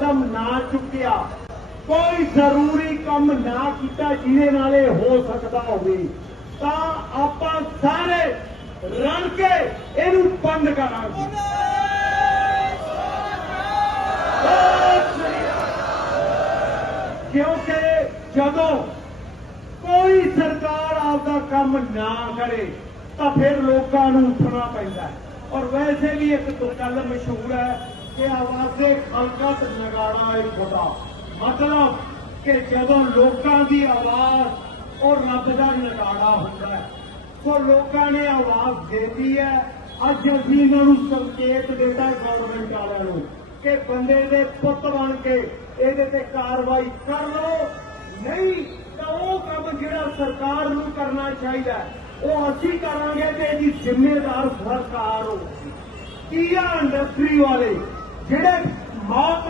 ਕਦਮ ਨਾ ਚੁੱਕਿਆ। ਕੋਈ ਜ਼ਰੂਰੀ ਕੰਮ ਨਾ ਕੀਤਾ ਜਿਹਦੇ ਨਾਲ ਇਹ ਹੋ ਸਕਦਾ ਹੋਵੇ। ਤਾਂ ਆਪਾਂ ਸਾਰੇ ਰਲ ਕੇ ਇਹਨੂੰ ਬੰਦ ਕਰਾਂਗੇ। ਕਿਉਂਕਿ ਜਦੋਂ ਕੋਈ ਸਰਕਾਰ ਆਪਦਾ ਕੰਮ ਨਾ ਕਰੇ, ਤਾਂ ਫਿਰ ਲੋਕਾਂ ਨੂੰ ਉੱਠਣਾ ਪੈਂਦਾ ਔਰ ਵੈਸੇ ਵੀ ਇੱਕ ਗੱਲ ਮਸ਼ਹੂਰ ਹੈ ਕਿ ਆਵਾਜ਼ੇ ਖਲਕਤ ਨਗਾੜਾ ਇੱਕ ਖੁਦਾ ਮਤਲਬ ਕਿ ਜਦੋਂ ਲੋਕਾਂ ਦੀ ਆਵਾਜ਼, ਉਹ ਰੱਬ ਦਾ ਨਗਾੜਾ ਹੁੰਦਾ ਹੈ। ਸੋ ਲੋਕਾਂ ਨੇ ਆਵਾਜ਼ ਦੇਤੀ ਹੈ। ਅੱਜ ਅਸੀਂ ਇਹਨਾਂ ਨੂੰ ਸੰਕੇਤ ਦਿੱਤਾ ਗਵਰਨਮੈਂਟ ਵਾਲਿਆਂ ਨੂੰ ਕਿ ਬੰਦੇ ਦੇ ਪੁੱਤ ਬਣ ਕੇ ਇਹਦੇ ਤੇ ਕਾਰਵਾਈ ਕਰ ਲਓ। ਨਹੀਂ ਤਾਂ ਉਹ ਕੰਮ ਜਿਹੜਾ ਸਰਕਾਰ ਨੂੰ ਕਰਨਾ ਚਾਹੀਦਾ ਉਹ ਅਸੀਂ ਕਰਾਂਗੇ ਤੇ ਇਹਦੀ ਜ਼ਿੰਮੇਦਾਰ ਸਰਕਾਰ ਹੋ ਕੀ ਇੰਡਸਟਰੀ ਵਾਲੇ? ਜਿਹੜੇ ਮੌਤ